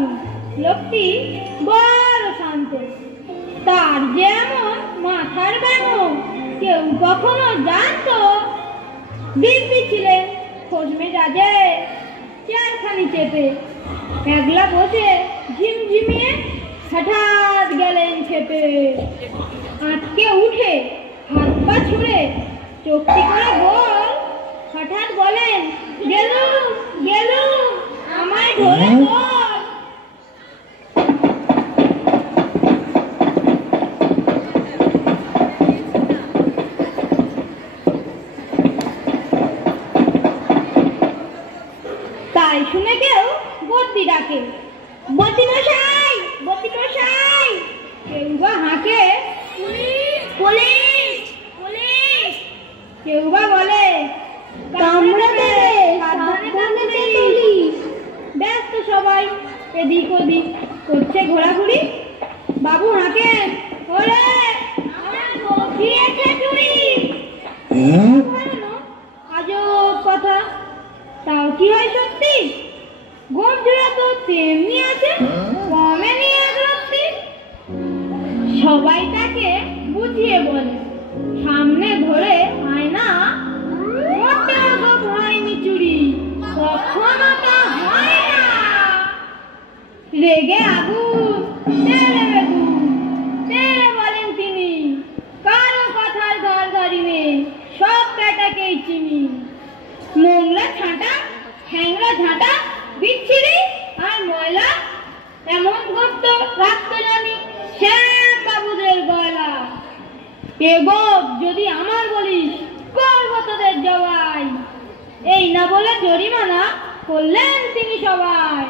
বাবু, লোকটি বড় শান্ত, তার যেমন মাথার ব্যাঙো কেউ কখনো জানতো। দিব্যি ছিলেন খোঁজ মেজাজে, চেয়ারখানি চেপে একলা বসে ঝিমঝিমিয়ে হঠাৎ গেলেন খেপে। আটকে উঠে হাত পা ছুঁড়ে চোখটি করে গোল, হঠাৎ বলেন, গেলুম গেলুম, আমায় ধরে বল। তাই শুনে কেউ বদ্যি ডাকে, বদ্যি মশাই, বদ্যি মশাই। কেউ বা হাঁকে, পুলিশ পুলিশ পুলিশ। কেউ বা বলে, কামড়ে দেবে, সাবধানে তুলি। ব্যস্ত সবাই এদিক ওদিক করছে ঘোরাঘুরি। বাবু হাঁকেন, ওরে আমার গিয়েছে চুরি। আজব কথা, তাও কি হয় সত্যি? গঞ্জুরা তো তেমনি আছে, কমে নিয়ে এক রাত্রি। সবাই তাকে বুঝিয়ে বলে, সামনে ধরে আয়না, মোটেও গো হয়নি চুরি, কখনো তা হয় না। রেগে আগুন, তেলে বেগুন, তেলে বলেন তিনি, কারো কথার ঘরঘরি নেই, সব পেটাকেই চিনি। নোংরা ছাঁটা, হ্যাংরা ঝাঁটা, বিচ্ছিরি আর ময়লা, এমন গর্ত রাখতে জানি শ্যাম বাবুদের গলা। এগো যদি আমার বলিস, করবো তোদের জবাই। এই না বলে জরিমানা করলেন তিনি সবাই।